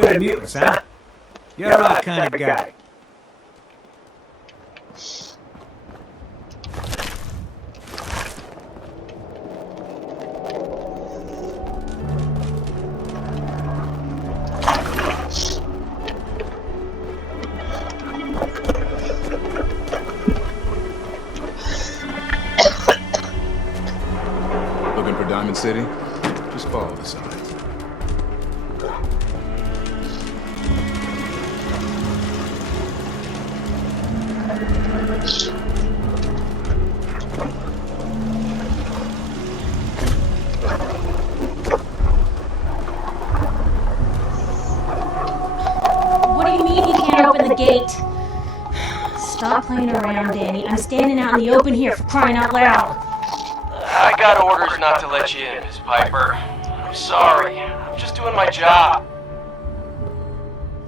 for the mutants, huh? You're our kind of guy. Looking for Diamond City? Just follow the signs. What do you mean you can't open the gate? Stop playing around, Danny. I'm standing out in the open here for crying out loud. I got orders not to let you in, Miss Piper. I'm sorry. I'm just doing my job.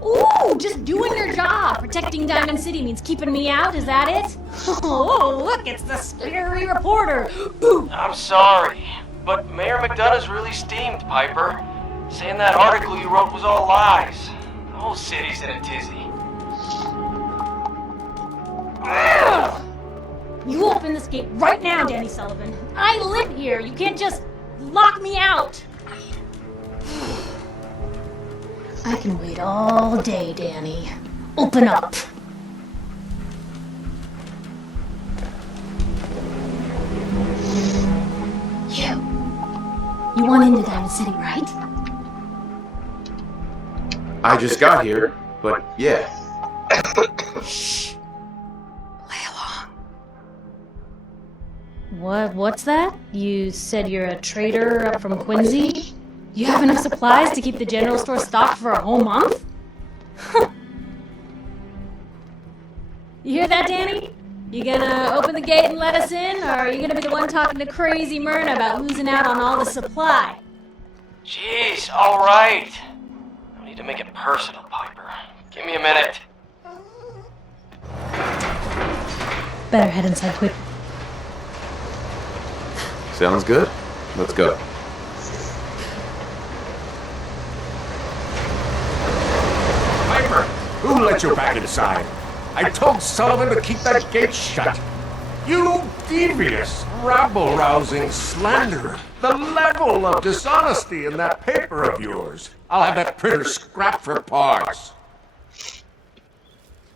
Ooh, just doing your job. Protecting Diamond City means keeping me out, is that it? Oh, look, it's the scary reporter. Ooh. I'm sorry, but Mayor McDonough's really steamed, Piper. Saying that article you wrote was all lies. The whole city's in a tizzy. You open this gate right now, Danny Sullivan. I live here. You can't just lock me out. I can wait all day, Danny. Open up. You want into Diamond City, right? I just got here, but yeah. Shh. Play along. What's that? You said you're a trader up from Quincy? You have enough supplies to keep the general store stocked for a whole month? You hear that, Danny? You gonna open the gate and let us in, or are you gonna be the one talking to crazy Myrna about losing out on all the supply? Jeez, alright. No need to make it personal, Piper. Give me a minute. Better head inside quick. Sounds good. Let's go. Piper, who let you back inside? I told Sullivan to keep that gate shut. You devious, rabble-rousing slanderer. The level of dishonesty in that paper of yours. I'll have that printer scrapped for parts.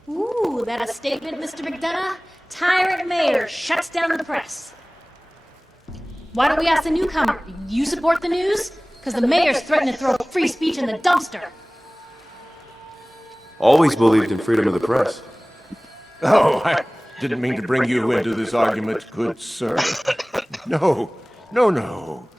Ooh, that a statement, Mr. McDonough? Tyrant mayor shuts down the press. Why don't we ask the newcomer? You support the news? Because the mayor's threatened to throw free speech in the dumpster. Always believed in freedom of the press. Oh, I didn't mean to bring you into this argument, good sir. No.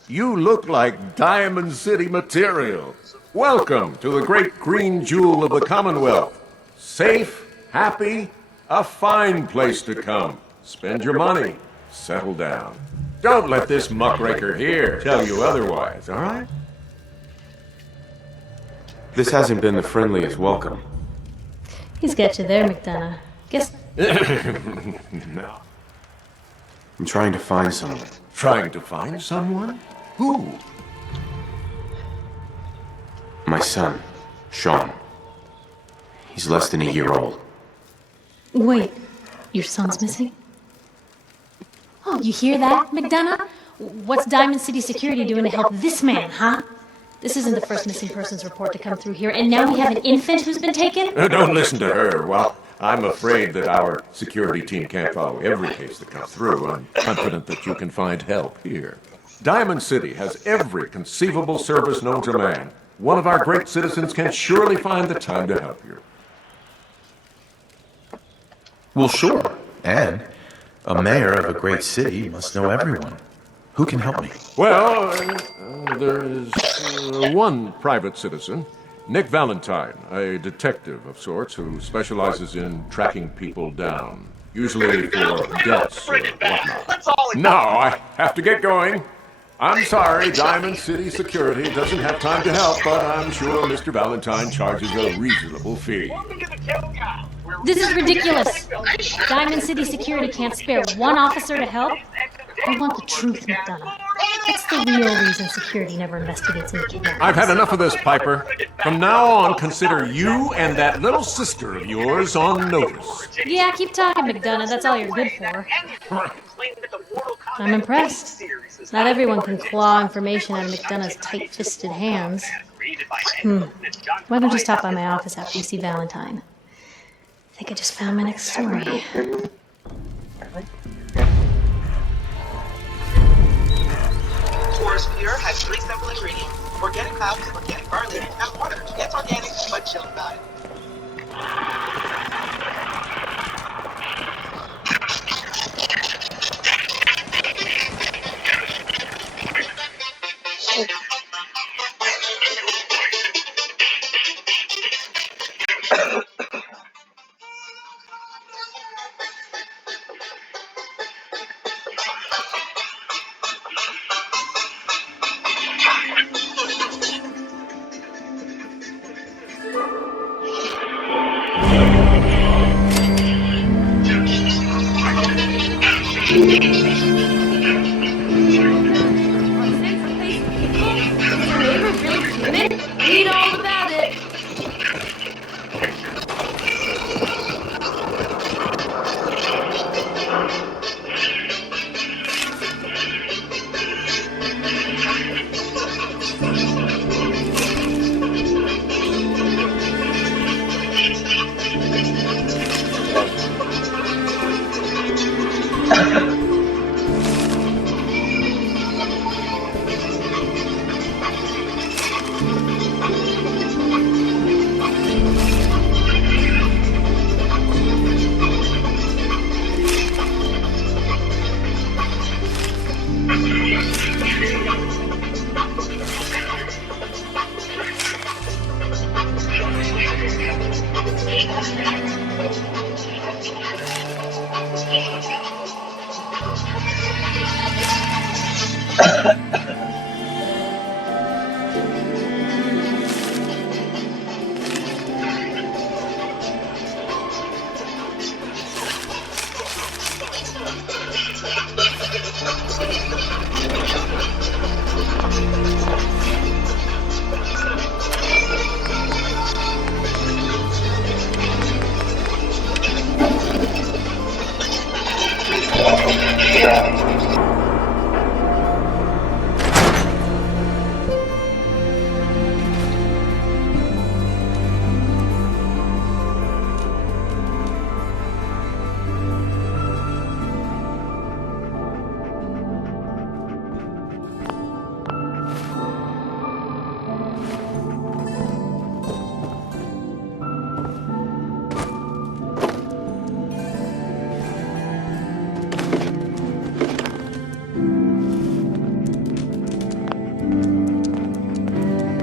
You look like Diamond City material. Welcome to the great green jewel of the Commonwealth. Safe, happy, a fine place to come. Spend your money. Settle down. Don't let this muckraker here tell you otherwise, all right? This hasn't been the friendliest welcome. He's got you there, McDonough. Guess... No. I'm trying to find someone. Trying to find someone? Who? My son, Sean. He's less than a year old. Wait, your son's missing? Oh, you hear that, McDonough? What's Diamond City Security doing to help this man, huh? This isn't the first missing persons report to come through here, and now we have an infant who's been taken? Don't listen to her. Well, I'm afraid that our security team can't follow every case that comes through. I'm confident that you can find help here. Diamond City has every conceivable service known to man. One of our great citizens can surely find the time to help you. Well, sure. And a mayor of a great city must know everyone. Who can help me? Well, there is one private citizen, Nick Valentine, a detective of sorts who specializes in tracking people down, usually for debts or whatnot. Now I have to get going. I'm sorry, Diamond City Security doesn't have time to help, but I'm sure Mr. Valentine charges a reasonable fee. This is ridiculous. Diamond City Security can't spare one officer to help. We want the truth, McDonough. What's the real reason security never investigates any kidnappings? I've had enough of this, Piper. From now on, consider you and that little sister of yours on notice. Yeah, keep talking, McDonough. That's all you're good for. I'm impressed. Not everyone can claw information out of McDonough's tight-fisted hands. Why don't you stop by my office after you see Valentine? I think I just found my next story. Forest Pure has 3 simple ingredients: organic clouds, organic barley, and water. It's organic, but chill about it. Read all about it.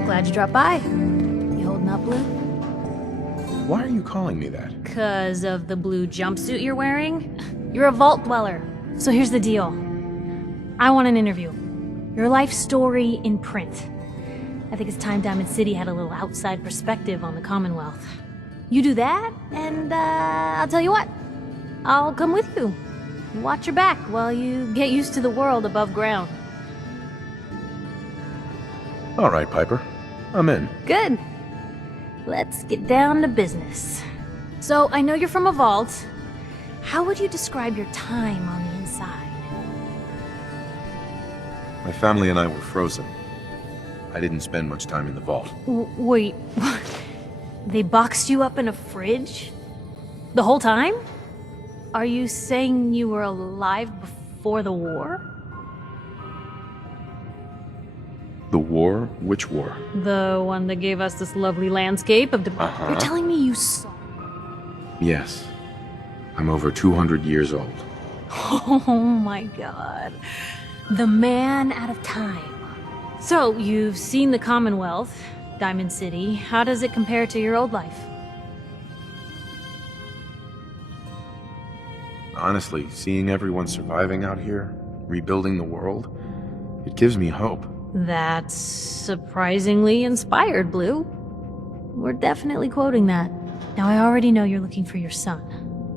Glad you dropped by. You holding up, Blue? Why are you calling me that? 'Cause of the blue jumpsuit you're wearing? You're a vault dweller. So here's the deal. I want an interview. Your life story in print. I think it's time Diamond City had a little outside perspective on the Commonwealth. You do that, and I'll tell you what. I'll come with you. Watch your back while you get used to the world above ground. All right, Piper. I'm in. Good. Let's get down to business. So, I know you're from a vault. How would you describe your time on the inside? My family and I were frozen. I didn't spend much time in the vault. Wait, they boxed you up in a fridge? The whole time? Are you saying you were alive before the war? The war? Which war? The one that gave us this lovely landscape of You're telling me you saw... Yes. I'm over 200 years old. Oh my god. The man out of time. So, you've seen the Commonwealth, Diamond City. How does it compare to your old life? Honestly, seeing everyone surviving out here, rebuilding the world, it gives me hope. That's surprisingly inspired, Blue. We're definitely quoting that. Now, I already know you're looking for your son,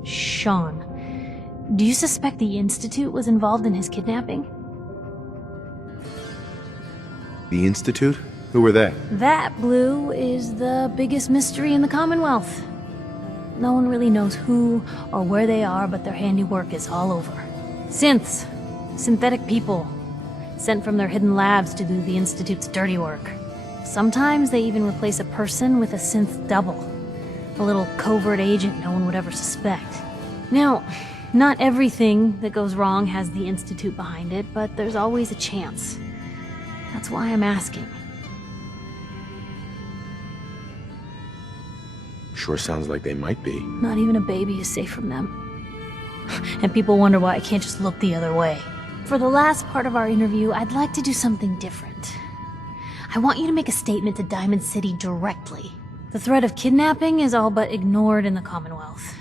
Sean. Do you suspect the Institute was involved in his kidnapping? The Institute? Who were they? That, Blue, is the biggest mystery in the Commonwealth. No one really knows who or where they are, but their handiwork is all over. Synths. Synthetic people. Sent from their hidden labs to do the Institute's dirty work. Sometimes they even replace a person with a synth double. A little covert agent no one would ever suspect. Now, not everything that goes wrong has the Institute behind it, but there's always a chance. That's why I'm asking. Sure sounds like they might be. Not even a baby is safe from them. And people wonder why I can't just look the other way. For the last part of our interview, I'd like to do something different. I want you to make a statement to Diamond City directly. The threat of kidnapping is all but ignored in the Commonwealth.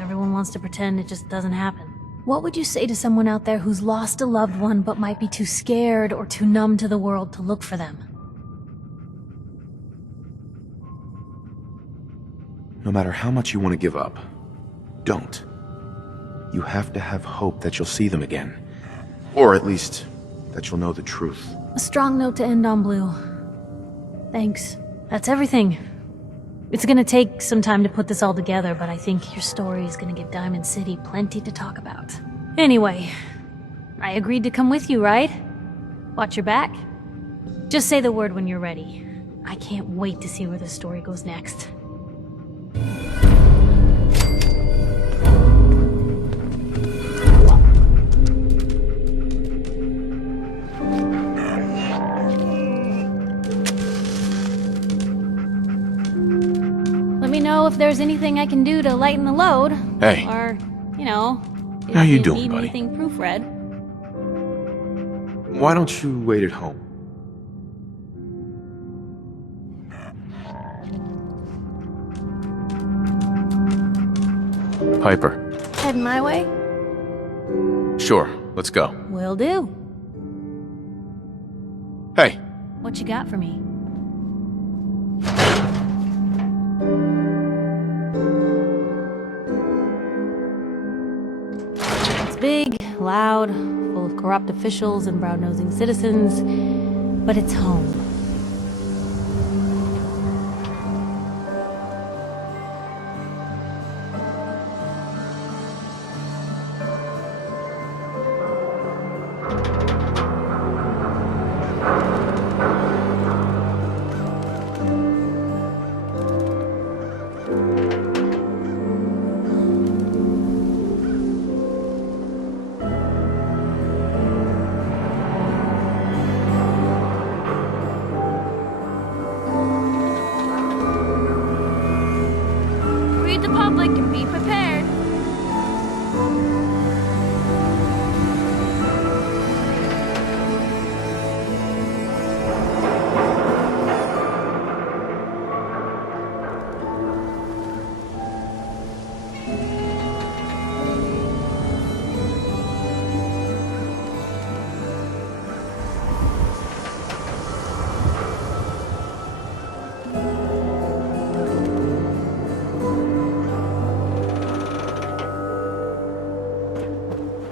Everyone wants to pretend it just doesn't happen. What would you say to someone out there who's lost a loved one but might be too scared or too numb to the world to look for them? No matter how much you want to give up, don't. You have to have hope that you'll see them again. Or at least, that you'll know the truth. A strong note to end on, Blue. Thanks. That's everything. It's gonna take some time to put this all together, but I think your story is gonna give Diamond City plenty to talk about. Anyway, I agreed to come with you, right? Watch your back. Just say the word when you're ready. I can't wait to see where the story goes next. Let me know if there's anything I can do to lighten the load. Hey. Or, you know, if How you doing, need buddy? anything proofread. Why don't you wait at home? Piper. Heading my way? Sure, let's go. Will do. Hey, What you got for me? It's big, loud, full of corrupt officials and brown-nosing citizens, but it's home. Read the public and be prepared.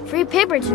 Free papers.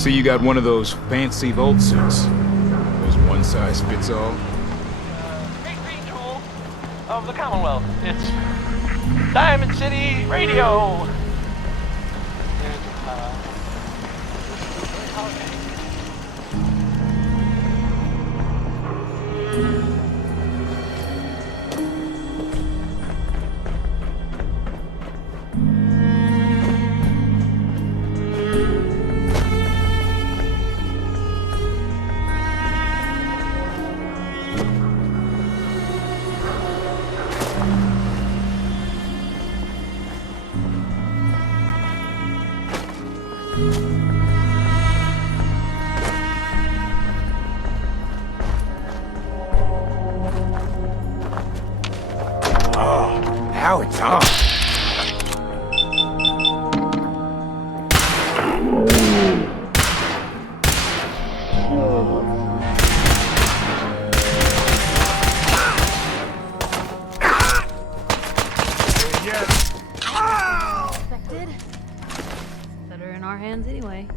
See, you got one of those fancy Volt suits. Those one-size-fits-all. of the Commonwealth. It's Diamond City Radio. Now it's on. Expected. Better in our hands anyway.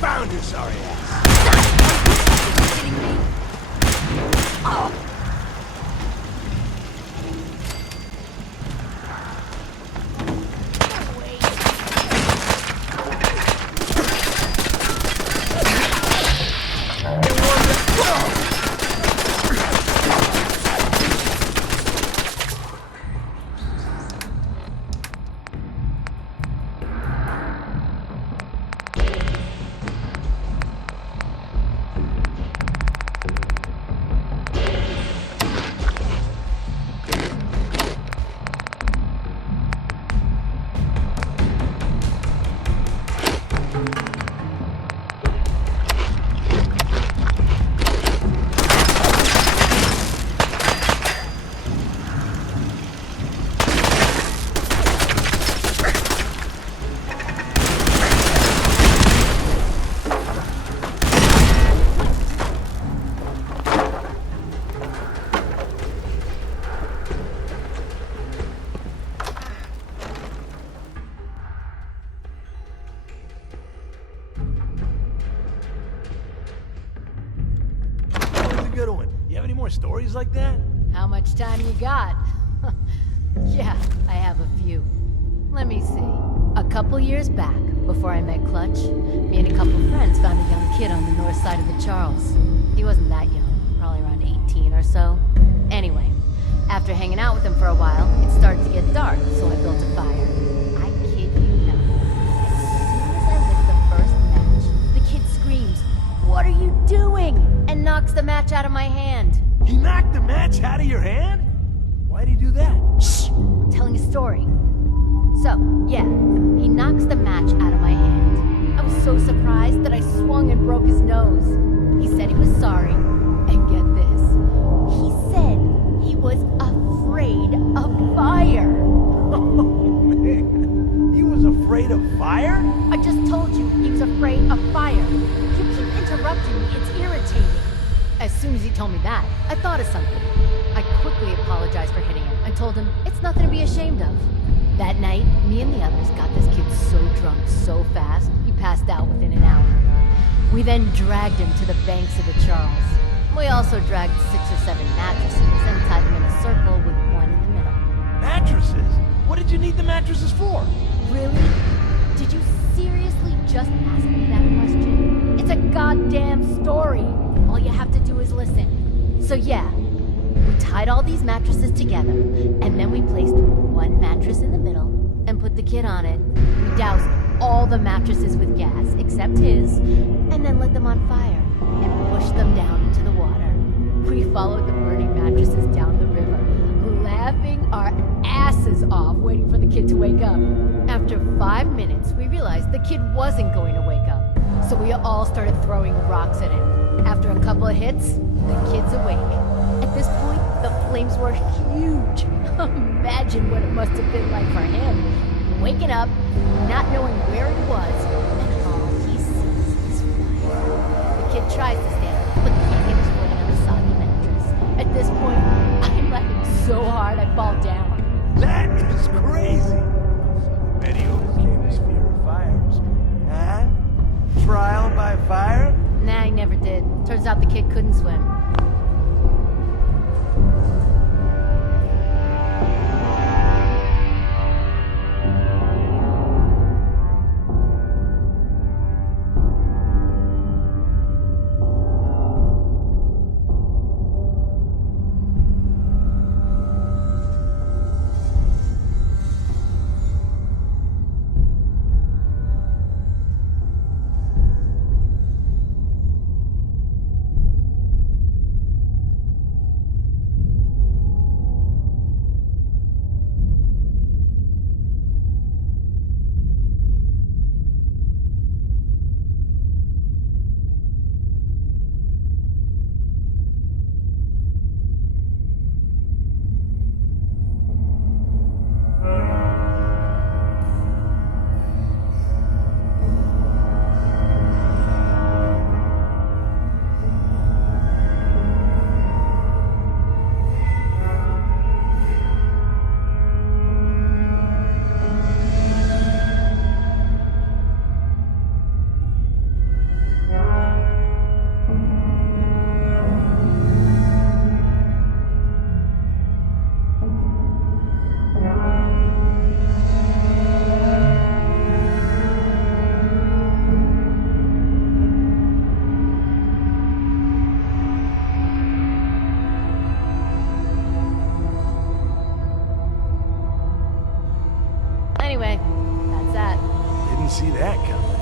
Found you, sorry ass. Good one. You have any more stories like that? How much time you got? Yeah, I have a few. Let me see. A couple years back, before I met Clutch, me and a couple friends found a young kid on the north side of the Charles. He wasn't that young, probably around 18 or so. Anyway, after hanging out with him for a while, it started to get dark, so I built a fire. I kid you not. As soon as I lit the first match, the kid screams, "What are you doing?" and knocks the match out of my hand. He knocked the match out of your hand? Why'd he do that? Shh! I'm telling a story. So, yeah, he knocks the match out of my hand. I was so surprised that I swung and broke his nose. He said he was sorry, and get this, he said he was afraid of fire. Oh, man. He was afraid of fire? I just told you he was afraid of fire. You keep interrupting me, it's irritating. As soon as he told me that, I thought of something. I quickly apologized for hitting him and told him it's nothing to be ashamed of. That night, me and the others got this kid so drunk so fast, he passed out within an hour. We then dragged him to the banks of the Charles. We also dragged 6 or 7 mattresses and tied them in a circle with one in the middle. Mattresses? What did you need the mattresses for? Really? Did you seriously just ask me that question? It's a goddamn story. All you have to do is listen. So yeah, we tied all these mattresses together, and then we placed one mattress in the middle and put the kid on it. We doused all the mattresses with gas, except his, and then lit them on fire and pushed them down into the water. We followed the burning mattresses down the river, laughing our asses off, waiting for the kid to wake up. After 5 minutes, we realized the kid wasn't going to wake up, so we all started throwing rocks at him. After a couple of hits, the kid's awake. At this point, the flames were huge. Imagine what it must have been like for him. waking up, not knowing where he was, and all he sees is fire. The kid tries to stand up, but can't get his footing on the soggy mattress. At this point, I'm laughing so hard I fall down. That is crazy. Bet he overcame his fear of fires. Huh? Trial by fire? Nah, he never did. Turns out the kid couldn't swim. Anyway, that's that. Didn't see that coming.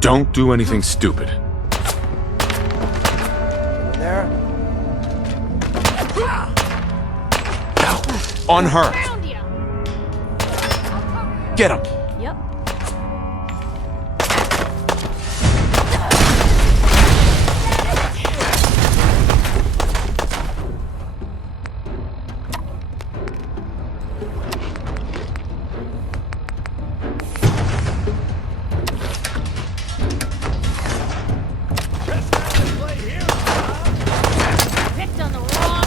Don't do anything stupid. There? On her. Found you! Get him. Yep. Picked on the wrong.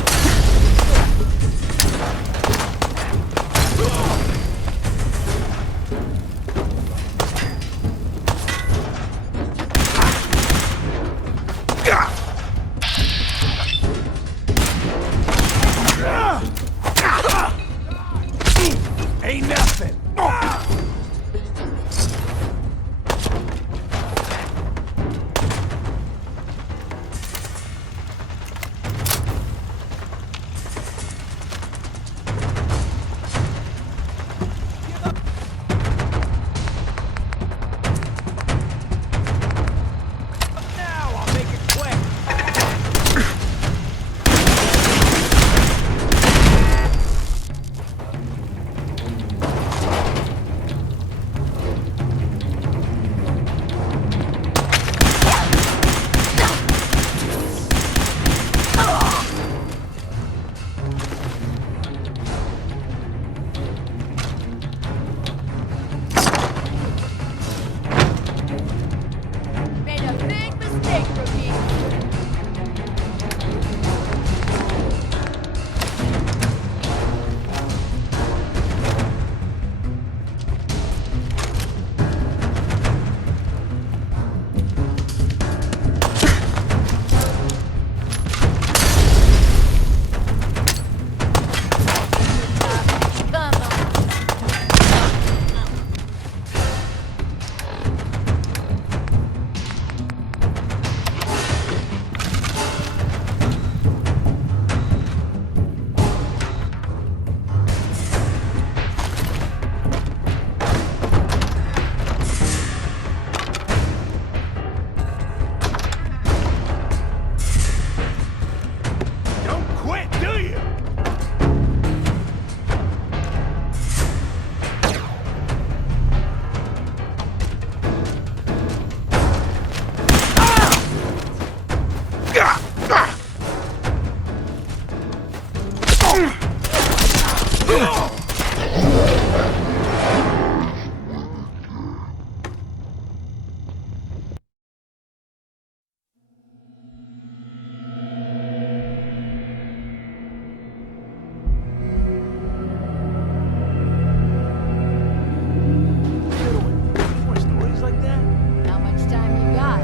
More stories like that? How much time you got?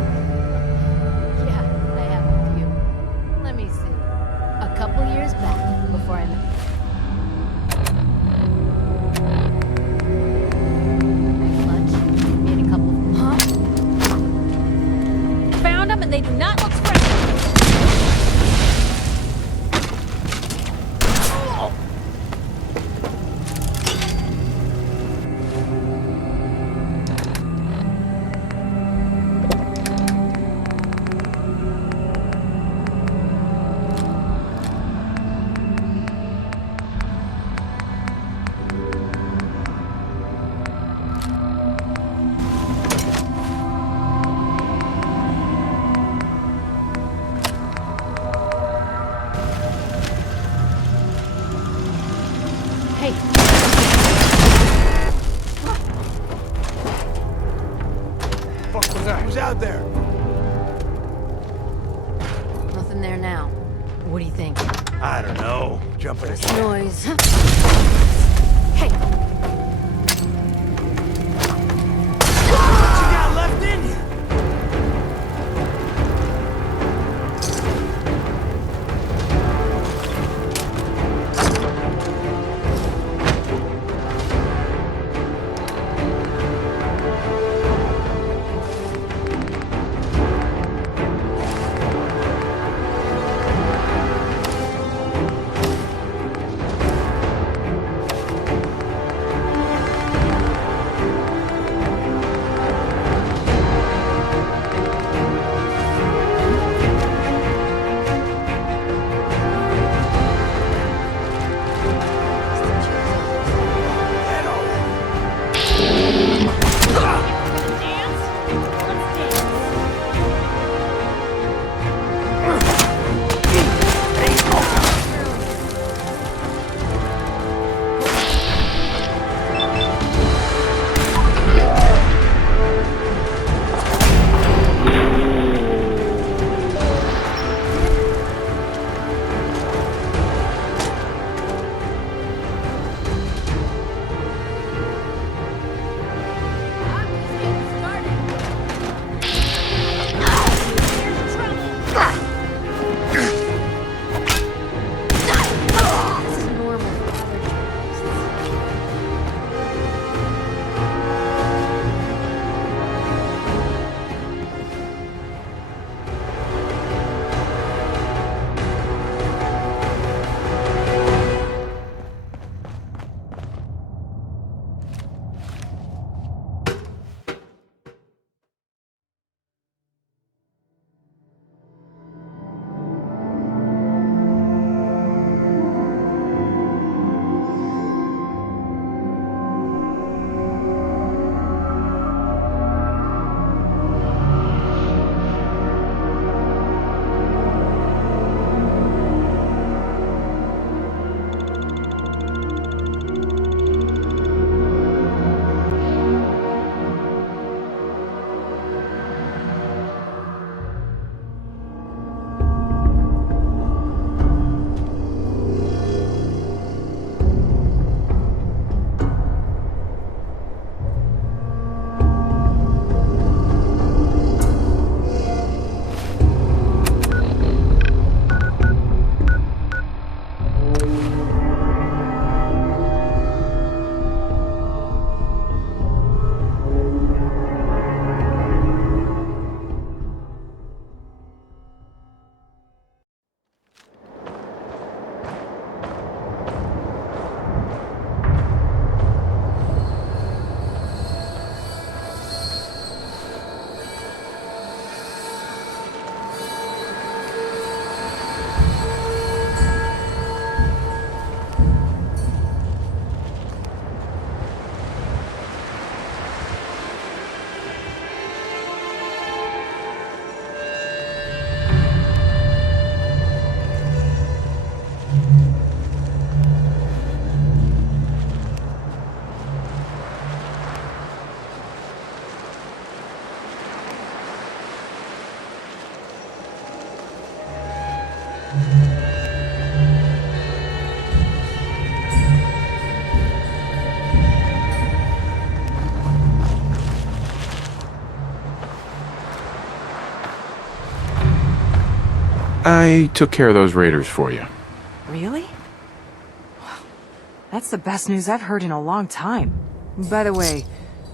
Yeah, I have a few. Let me see. A couple years back, before I met. At lunch, made a couple. Huh? Found them, and they do not look fresh. Hey, Fuck was that? Who's out there? nothing there now. What do you think? I don't know. Jumping This at noise. Hey, What you got left in you? I took care of those raiders for you. Really? That's the best news I've heard in a long time. By the way,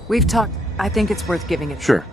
we've talked. I think it's worth giving it. Sure.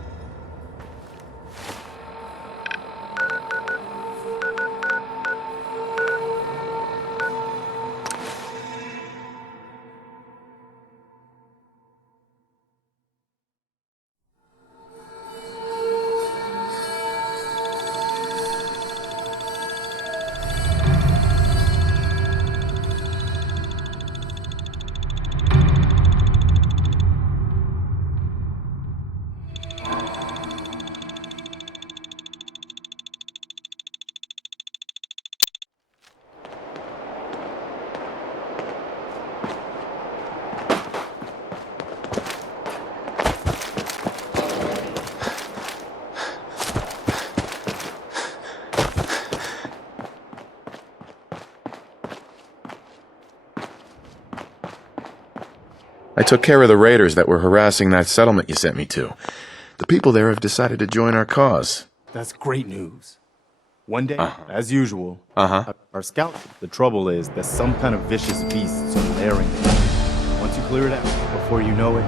I took care of the raiders that were harassing that settlement you sent me to. The people there have decided to join our cause. That's great news. One day, as usual, our scout. The trouble is that some kind of vicious beasts are layering it. Once you clear it out, before you know it,